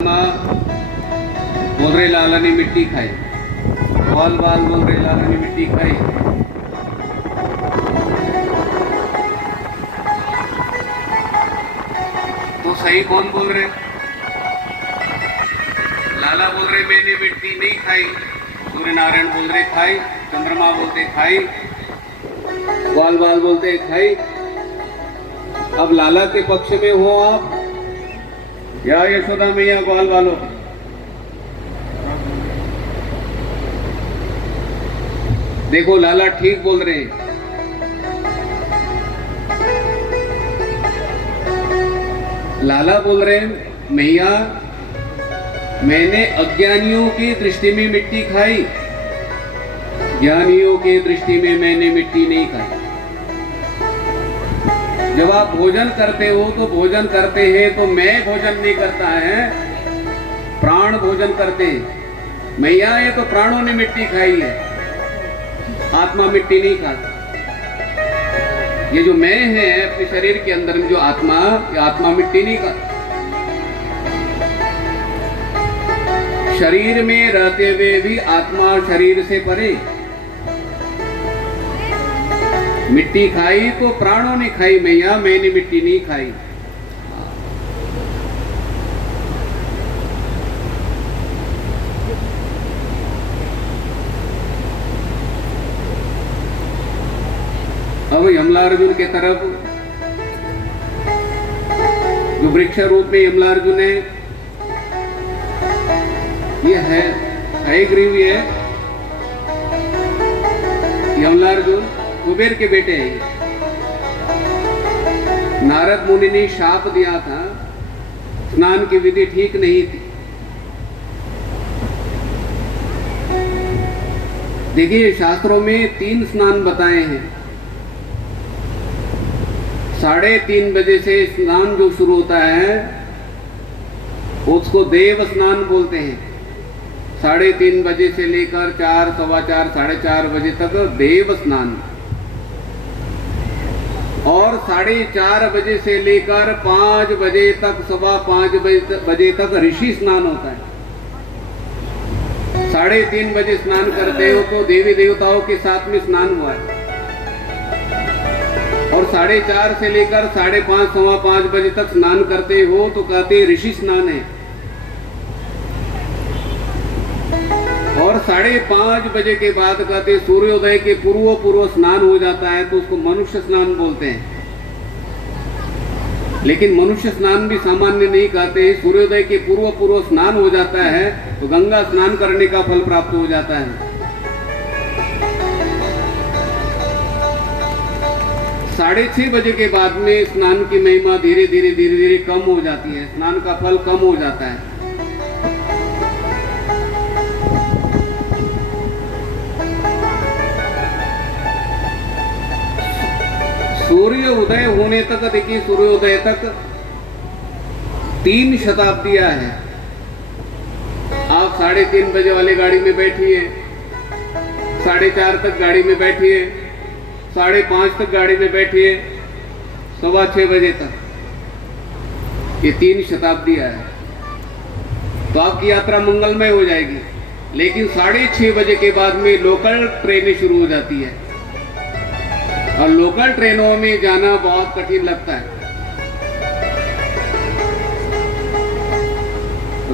बोल रहे लाला ने मिट्टी खाई, बाल बाल बोल रहे लाला ने मिट्टी खाई। तो सही कौन बोल रहे? लाला बोल रहे मैंने मिट्टी नहीं खाई, सूर्य नारायण बोल रहे खाई, चंद्रमा बोलते खाई, बाल बाल बोलते खाई। अब लाला के पक्ष में हो आप या यशोदा मैया ग्वाल वालों? देखो लाला ठीक बोल रहे हैं। लाला बोल रहे हैं मैया मैंने अज्ञानियों की दृष्टि में मिट्टी खाई, ज्ञानियों की दृष्टि में मैंने मिट्टी नहीं खाई। जब आप भोजन करते हो तो भोजन करते हैं तो मैं भोजन नहीं करता है, प्राण भोजन करते हैं। मैया ये तो प्राणों ने मिट्टी खाई है, आत्मा मिट्टी नहीं खाता। ये जो मैं है अपने शरीर के अंदर में जो आत्मा, ये आत्मा मिट्टी नहीं खाता। शरीर में रहते हुए भी आत्मा शरीर से परे। मिट्टी खाई तो प्राणों ने खाई मैया, मैंने मिट्टी नहीं खाई। अब यमला अर्जुन के तरफ जो वृक्ष रूप में यमला अर्जुन है, ये है ग्रीव है यमला अर्जुन कुबेर के बेटे हैं। नारद मुनि ने शाप दिया था, स्नान की विधि ठीक नहीं थी। देखिए शास्त्रों में 3 स्नान बताए हैं। 3:30 बजे से स्नान जो शुरू होता है उसको देव स्नान बोलते हैं। 3:30 बजे से लेकर 4, सवा 4, 4:30 बजे तक देव स्नान, और 4:30 बजे से लेकर 5 बजे तक, सवा 5 बजे तक ऋषि स्नान होता है। 3:30 बजे स्नान करते हो तो देवी देवताओं के साथ में स्नान हुआ है, और 4:30 से लेकर 5:30, सवा 5 बजे तक स्नान करते हो तो कहते ऋषि स्नान है। और 5:30 बजे के बाद कहते सूर्योदय के पूर्व स्नान हो जाता है तो उसको मनुष्य स्नान बोलते हैं। लेकिन मनुष्य स्नान भी सामान्य नहीं कहते, सूर्योदय के पूर्व स्नान हो जाता है तो गंगा स्नान करने का फल प्राप्त हो जाता है। 6:30 बजे के बाद में स्नान की महिमा धीरे धीरे कम हो जाती है, स्नान का फल कम हो जाता है। सूर्य उदय होने तक, देखिए सूर्योदय तक 3 शताब्दियां हैं। आप 3:30 बजे वाली गाड़ी में बैठिए, 4:30 तक गाड़ी में बैठिए, 5:30 तक गाड़ी में बैठिए, सवा 6 बजे तक, ये 3 शताब्दियां हैं। तो आपकी यात्रा मंगलमय हो जाएगी। लेकिन 6:30 बजे के बाद में लोकल ट्रेनें शुरू हो जाती है, और लोकल ट्रेनों में जाना बहुत कठिन लगता है।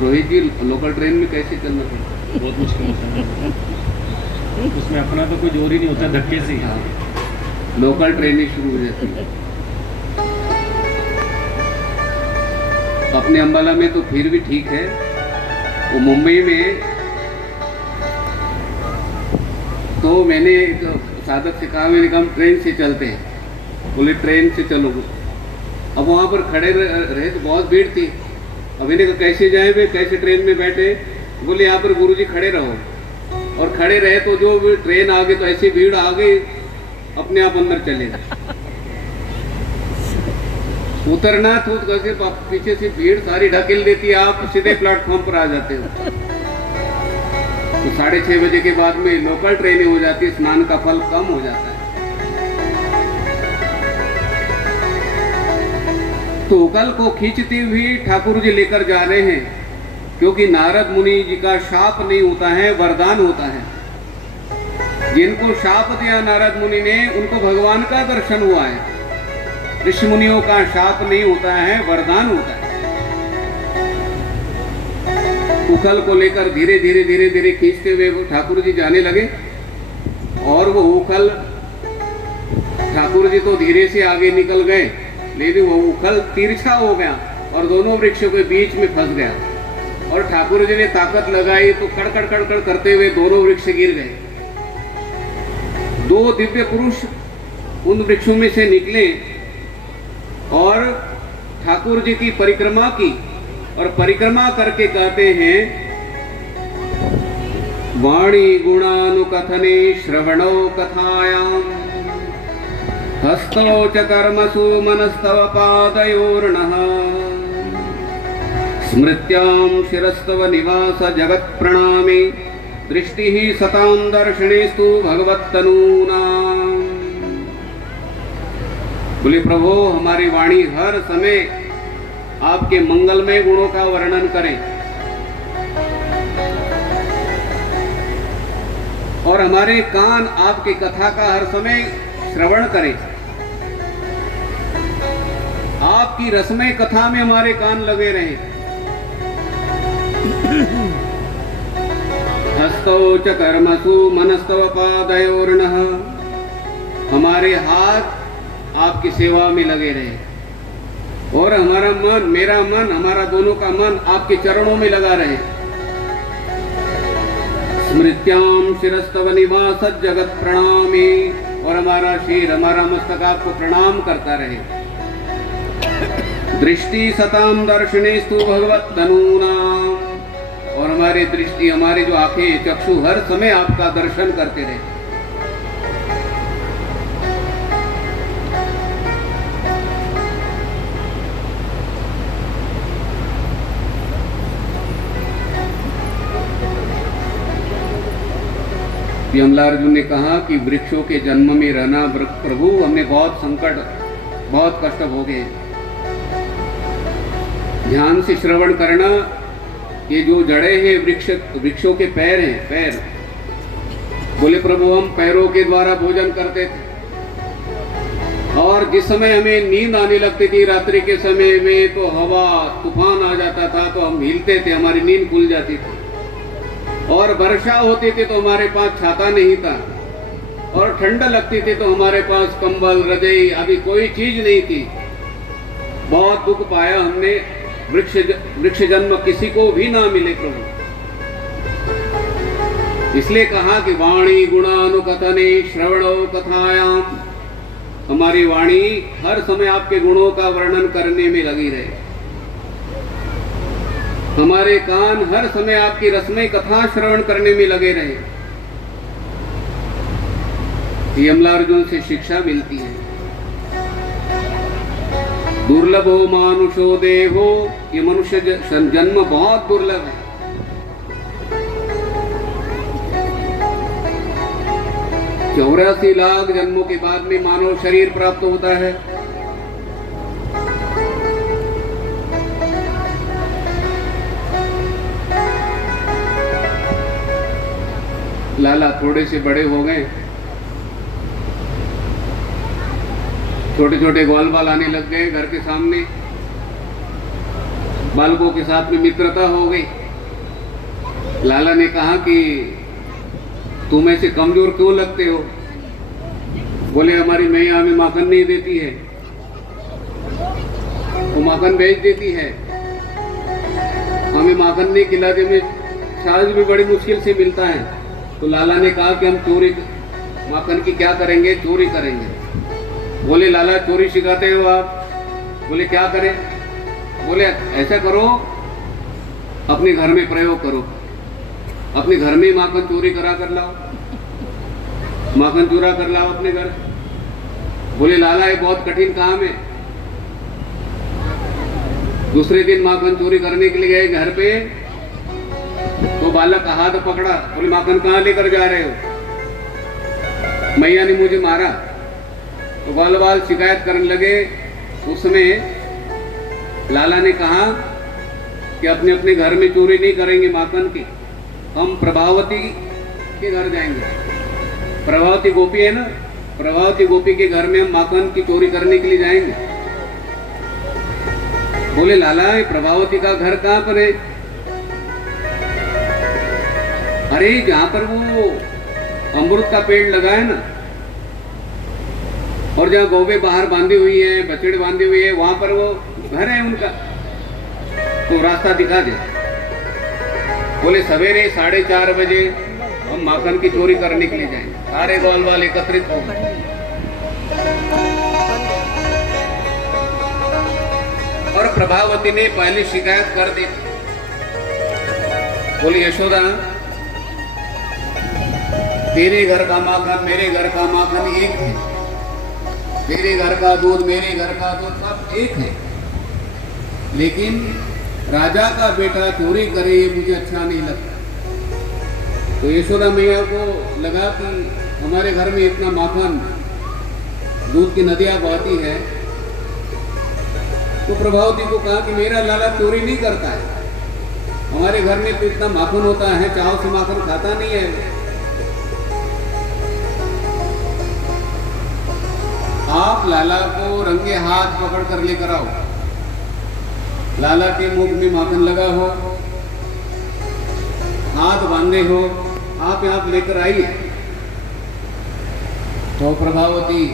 रोहित जी, लोकल ट्रेन में कैसे चलना पड़ता है? बहुत मुश्किल होता है, उसमें अपना तो कोई जोर ही नहीं होता, धक्के से ही लोकल ट्रेनें शुरू हो जाती है। अपने अंबाला में तो फिर भी ठीक है, वो मुंबई में तो मैंने एक साधक से कहा, मैंने कहा हम ट्रेन से चलते हैं। बोले ट्रेन से चलो। अब वहाँ पर खड़े रहे तो बहुत भीड़ थी। अब मैंने कहा कैसे जाए वे, कैसे ट्रेन में बैठे? बोले यहाँ पर गुरुजी खड़े रहो, और खड़े रहे तो जो ट्रेन आ गई तो ऐसी भीड़ आ गई, अपने आप अंदर चले गए। उतरना तो कैसे पीछे से भीड़ सारी ढकेल देती है, आप सीधे प्लेटफॉर्म पर आ जाते हो। तो 6:30 बजे के बाद में लोकल ट्रेनें हो जाती है, स्नान का फल कम हो जाता है। तो कल को खींचती हुई ठाकुर जी लेकर जा रहे हैं क्योंकि नारद मुनि जी का शाप नहीं होता है, वरदान होता है। जिनको शाप दिया नारद मुनि ने, उनको भगवान का दर्शन हुआ है। ऋषि मुनियों का शाप नहीं होता है, वरदान होता है। उखल को लेकर धीरे धीरे धीरे धीरे खींचते हुए वो ठाकुर जी जाने लगे, और वो उखल, ठाकुर जी तो धीरे से आगे निकल गए, लेकिन वो उखल तिरछा हो गया और दोनों वृक्षों के बीच में फंस गया। और ठाकुर जी ने ताकत लगाई तो कड़कड़ कड़कड़ करते हुए दोनों वृक्ष गिर गए। दो दिव्य पुरुष उन वृक्षों में से निकले और ठाकुर जी की परिक्रमा की, और परिक्रमा करके कहते हैं, वाणी गुणानुकथने श्रवणो कथायां हस्तौ च कर्मसु मनस्तव पादयोर्नः स्मृत्यां शिरस्तव निवास जगत् प्रणामे दृष्टिः सतां दर्शनेस्तु भगवत्तनूनां। बोले प्रभु, हमारी वाणी हर समय आपके मंगलमय गुणों का वर्णन करे, और हमारे कान आपकी कथा का हर समय श्रवण करें। आपकी रसमय कथा में हमारे कान लगे रहें। हस्तौ च कर्मसु मनस्तव पादयोर्नः, हमारे हाथ आपकी सेवा में लगे रहे, और हमारा मन, मेरा मन, हमारा दोनों का मन आपके चरणों में लगा रहे। स्मृत्यां शिरस्तव निवास जगत प्रणामे, और हमारा शीर, हमारा मस्तक आपको प्रणाम करता रहे। दृष्टि सताम दर्शनेस्तु भगवत्तनूनां, और हमारी दृष्टि, हमारे जो आंखें, चक्षु हर समय आपका दर्शन करते रहे। यमलार्जुन ने कहा कि वृक्षों के जन्म में रहना प्रभु, हमने बहुत संकट, बहुत कष्ट भोगे। ध्यान से श्रवण करना, ये जो जड़े हैं वृक्षों के पैर हैं, पैर। बोले प्रभु, हम पैरों के द्वारा भोजन करते थे, और जिस समय हमें नींद आने लगती थी रात्रि के समय में, तो हवा तूफान आ जाता था तो हम हिलते थे, हमारी नींद खुल जाती थी। और वर्षा होती थी तो हमारे पास छाता नहीं था, और ठंड लगती थी तो हमारे पास कंबल, रजाई आदि कोई चीज नहीं थी। बहुत दुख पाया हमने। वृक्ष जन्म किसी को भी ना मिले प्रभु। इसलिए कहा कि वाणी गुणानुकथने श्रवणो कथायां, हमारी वाणी हर समय आपके गुणों का वर्णन करने में लगी रहे। हमारे कान हर समय आपकी रसमय कथा श्रवण करने में लगे रहे। यमलार्जुन से शिक्षा मिलती है। दुर्लभो मानुषो देहो, ये मनुष्य जन्म बहुत दुर्लभ है। चौरासी लाख जन्मों के बाद में मानव शरीर प्राप्त होता है। लाला थोड़े से बड़े हो गए, छोटे छोटे ग्वाल बाल आने लग गए घर के सामने, बालकों के साथ में मित्रता हो गई। लाला ने कहा कि तुम ऐसे कमजोर क्यों लगते हो? बोले हमारी मैया हमें माखन नहीं देती है, वो माखन बेच देती है, हमें माखन नहीं खिलाते, में छाछ भी बड़ी मुश्किल से मिलता है। तो लाला ने कहा कि हम चोरी, माखन की क्या करेंगे, चोरी करेंगे। बोले लाला चोरी सिखाते हो आप? बोले क्या करें? बोले ऐसा करो, अपने घर में प्रयोग करो, अपने घर में माखन चोरी करा कर लाओ, माखन चुरा कर लाओ अपने घर। बोले लाला ये बहुत कठिन काम है। दूसरे दिन माखन चोरी करने के लिए गए घर पे, तो बालक का हाथ पकड़ा, बोले माखन कहाँ लेकर जा रहे हो? मैया ने मुझे मारा। तो बाल बाल शिकायत करने लगे। उसमें लाला ने कहा कि अपने अपने घर में चोरी नहीं करेंगे माखन की, हम प्रभावती के घर जाएंगे। प्रभावती गोपी है ना, प्रभावती गोपी के घर में हम माखन की चोरी करने के लिए जाएंगे। बोले लाला ये प्रभावती का घर कहाँ पर है? अरे जहां पर वो अमरूद का पेड़ लगा है ना, और जहाँ गौवे बाहर बांधी हुई है, बछड़े बांधी हुई है, वहां पर वो घर है उनका, तो रास्ता दिखा दे। बोले सवेरे 4:30 बजे हम माखन की चोरी करने के लिए जाएंगे। सारे ग्वाल वाल एकत्रित हो गए। और प्रभावती ने पहली शिकायत कर दी। बोली यशोदा, तेरे घर का माखन मेरे घर का माखन एक है, तेरे घर का दूध मेरे घर का दूध सब एक है, लेकिन राजा का बेटा चोरी करे ये मुझे अच्छा नहीं लगता। तो यशोदा मैया को लगा कि हमारे घर में इतना माखन, दूध की नदियां बहती है, तो प्रभावती को कहा कि मेरा लाला चोरी नहीं करता है, हमारे घर में तो इतना माखन होता है, चाव से माखन खाता नहीं है। आप लाला को रंगे हाथ पकड़ कर लेकर आओ, लाला के मुख में माखन लगा हो, हाथ बांधे हो, आप यहाँ लेकर आइए। तो प्रभावती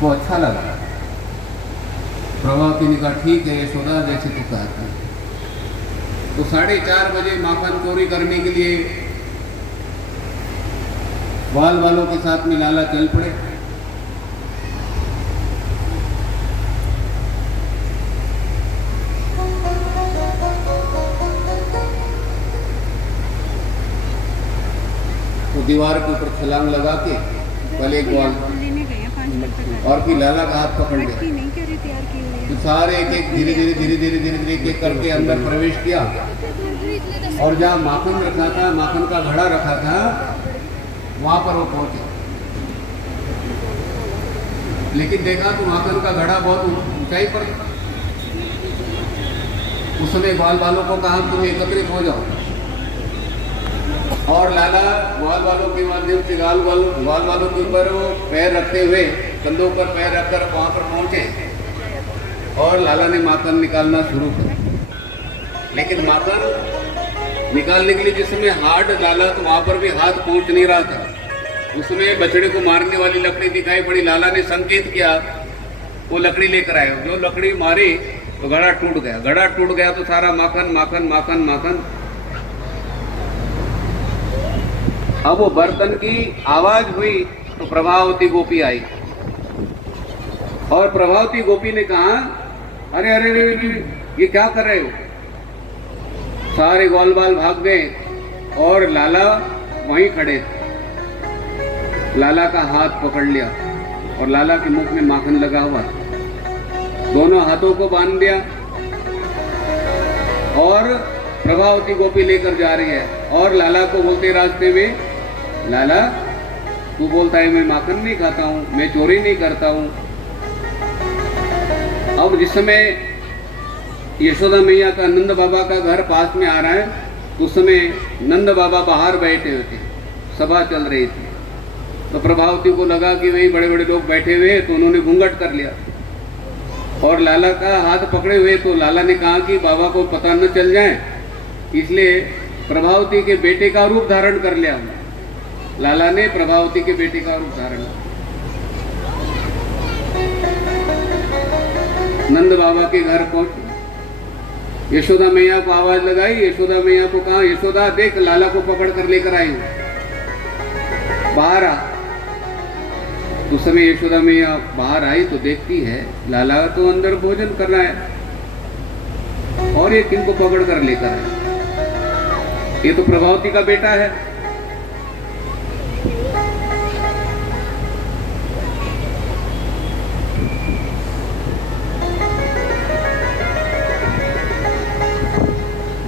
को अच्छा लगा। प्रभावती ने कहा ठीक है यशोदा, जैसे तू कहता है। तो 4:30 बजे माखन चोरी करने के लिए ग्वाल वालों के साथ में लाला चल पड़े। तो दीवार के ऊपर छलांग लगा के पहले एक ग्वाल और फिर लाला का हाथ पकड़ लिया। तो सारे एक एक धीरे धीरे धीरे धीरे धीरे धीरे एक एक करके अंदर प्रवेश किया, और जहाँ माखन रखा था, माखन का घड़ा रखा था, वहां पर वो पहुंचे। लेकिन देखा तो माखन का घड़ा बहुत ऊंचाई पर। उस समय ग्वाल वालों को कहा तुम एकत्रित हो जाओ, और लाला ग्वाल वालों के माध्यम से ग्वाल वालों के ऊपर वो पैर रखते हुए, कंधों पर पैर रखकर वहां पर पहुंचे, और लाला ने माखन निकालना शुरू किया। लेकिन माखन निकालने के लिए जिस समय हाथ डाला तो वहां पर भी हाथ पहुंच नहीं रहा था। उसमें बछड़े को मारने वाली लकड़ी दिखाई पड़ी। लाला ने संकेत किया, वो लकड़ी लेकर आए। जो लकड़ी मारी तो घड़ा टूट गया। घड़ा टूट गया तो सारा माखन माखन माखन माखन। अब वो बर्तन की आवाज हुई तो प्रभावती गोपी आई, और प्रभावती गोपी ने कहा अरे अरे अरे, अरे ये क्या कर रहे हो? सारे ग्वाल बाल भाग गए, और लाला वहीं खड़े थे। लाला का हाथ पकड़ लिया, और लाला के मुख में माखन लगा हुआ था। दोनों हाथों को बांध दिया, और प्रभावती गोपी लेकर जा रही है, और लाला को बोलते रास्ते में, लाला तू बोलता है मैं माखन नहीं खाता हूँ, मैं चोरी नहीं करता हूँ। अब जिस समय यशोदा मैया का नंद बाबा का घर पास में आ रहा है, उस समय नंद बाबा बाहर बैठे हुए थे, सभा चल रही थी। तो प्रभावती को लगा कि वही बड़े बड़े लोग बैठे हुए हैं, तो उन्होंने घूंघट कर लिया, और लाला का हाथ पकड़े हुए। तो लाला ने कहा कि बाबा को पता न चल जाए, इसलिए प्रभावती के बेटे का रूप धारण कर लिया। लाला ने प्रभावती के बेटे का रूप धारण किया। नंद बाबा के घर पहुंचे, यशोदा मैया को आवाज लगाई। यशोदा मैया को कहा यशोदा देख लाला को पकड़ कर लेकर आई हूं, बाहर आ। उस समय यशोदा मैया बाहर आई तो देखती है लाला तो अंदर भोजन कर रहा है, और ये किनको पकड़ कर लेकर आए? ये तो प्रभावती का बेटा है।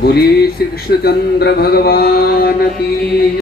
बोलिए श्री कृष्णचंद्र भगवान की।